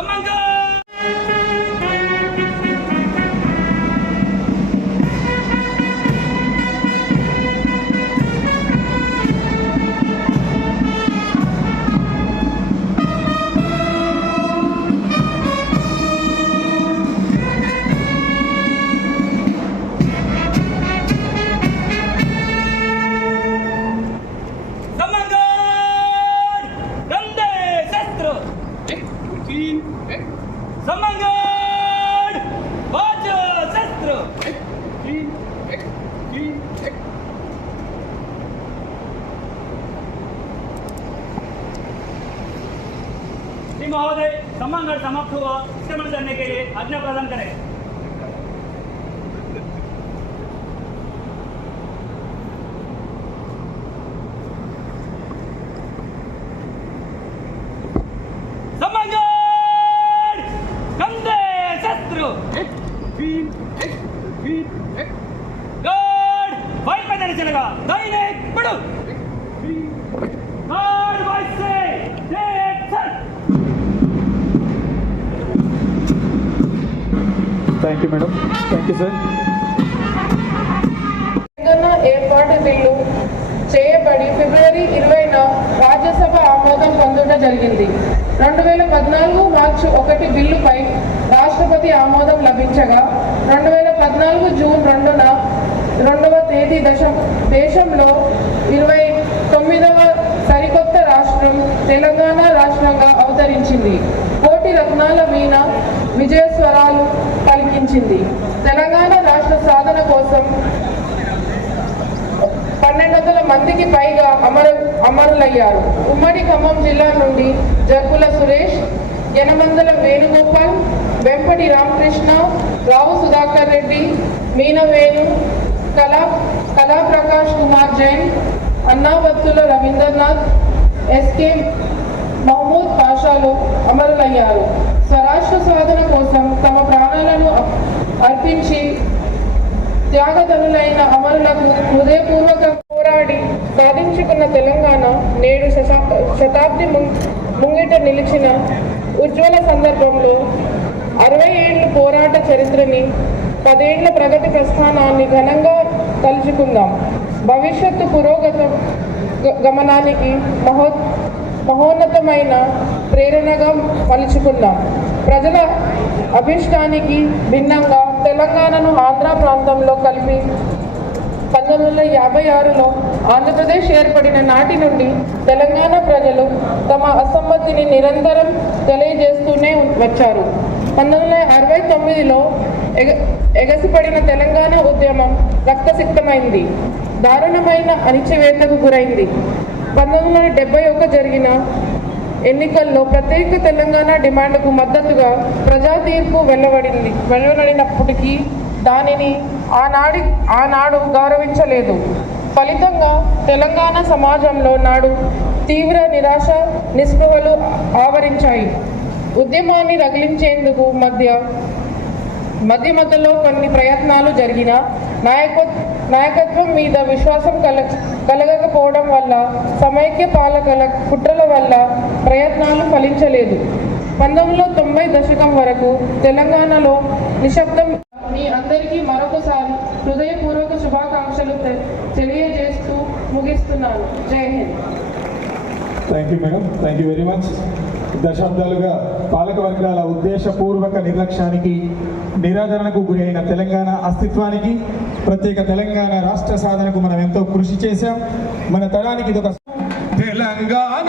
come ब्रह्मांड समाप्त हुआ उत्क्रमण करने के लिए आज्ञा प्रदान करें। चलेगा दैनिक पढ़ो। Thank you madam thank you sir Telangana ఏర్పాటు బిల్లు చేయబడి ఫిబ్రవరి ఇరవైన రాజ్యసభ ఆమోదం పొందడం జరిగింది. రెండు వేల పద్నాలుగు మార్చి ఒకటి బిల్లుపై రాష్ట్రపతి ఆమోదం లభించగా రెండు వేల పద్నాలుగు జూన్ రెండున రెండవ తేదీ దశ దేశంలో ఇరవై తొమ్మిదవ సరికొత్త రాష్ట్రం తెలంగాణ రాష్ట్రంగా అవతరించింది. కోటి రత్నాల మీన విజయస్వరాలు పలికించింది. తెలంగాణ రాష్ట్ర సాధన కోసం పన్నెండు వందల మందికి పైగా అమర అమరులయ్యారు. ఉమ్మడి ఖమ్మం జిల్లా నుండి జగ్గుల సురేష్ యనమందల వేణుగోపాల్ వెంపటి రామకృష్ణ రావు సుధాకర్ రెడ్డి మీనవేణు కళా కళాప్రకాష్ కుమార్ జైన్ అన్నావత్తుల రవీంద్రనాథ్ ఎస్కే మహమూద్ పాషాలు అమరులయ్యారు. స్వరాష్ట్ర సాధన కోసం తమ ప్రాణాలను అప్- అర్పించి త్యాగధనులైన హృదయపూర్వక పోరాడి సాధించుకున్న తెలంగాణ నేడు శతాబ్ది ముంగిట నిలిచిన ఉజ్వల సందర్భంలో అరవై ఏళ్ళు పోరాట చరిత్రని పదేళ్ళ ప్రగతి ప్రస్థానాన్ని ఘనంగా తలుచుకుందాం. భవిష్యత్తు పురోగత గ- గమనానికి మహో మహోన్నతమైన ప్రేరణగా మలుచుకుందాం. ప్రజల అభిష్టానికి భిన్నంగా తెలంగాణను ఆంధ్ర ప్రాంతంలో కలిపి పంతొమ్మిది వందల యాభై ఆరులో ఆంధ్రప్రదేశ్ ఏర్పడిన నాటి నుండి తెలంగాణ ప్రజలు తమ అసమ్మతిని నిరంతరం తెలియజేస్తూనే వచ్చారు. పంతొమ్మిది వందల అరవై తొమ్మిదిలో ఎగ ఎగసిపడిన తెలంగాణ ఉద్యమం రక్తసిక్తమైంది. దారుణమైన అణిచివేతకు గురైంది. పంతొమ్మిది వందల డెబ్బై ఒక జరిగిన ఎన్నికల్లో ప్రత్యేక తెలంగాణ డిమాండ్కు మద్దతుగా ప్రజా తీర్పు వెలువడింది వెలువడినప్పటికీ దానిని ఆనాడి ఆనాడు గౌరవించలేదు. ఫలితంగా తెలంగాణ సమాజంలో నాడు తీవ్ర నిరాశ నిస్పృహలు ఆవరించాయి. ఉద్యమాన్ని రగిలించేందుకు మధ్య మధ్య మధ్యలో కొన్ని ప్రయత్నాలు జరిగిన నాయక నాయకత్వం మీద విశ్వాసం కల కలగకపోవడం వల్ల సమైక్య పాలకల కుట్రల వల్ల ప్రయత్నాలు ఫలించలేదు. పంతొమ్మిది వందల తొంభై దశకం వరకు తెలంగాణలో నిశ్శబ్దం ముగిస్తున్నాను Jai Hind. Thank you madam thank you very much దశాబ్దాలుగా పాలక వర్గాల ఉద్దేశపూర్వక నిర్లక్ష్యానికి నిరాదరణకు గురి అయిన తెలంగాణ అస్తిత్వానికి ప్రత్యేక తెలంగాణ రాష్ట్ర సాధనకు మనం ఎంతో కృషి చేశాం. మన తరానికి ఇదొక తెలంగాణ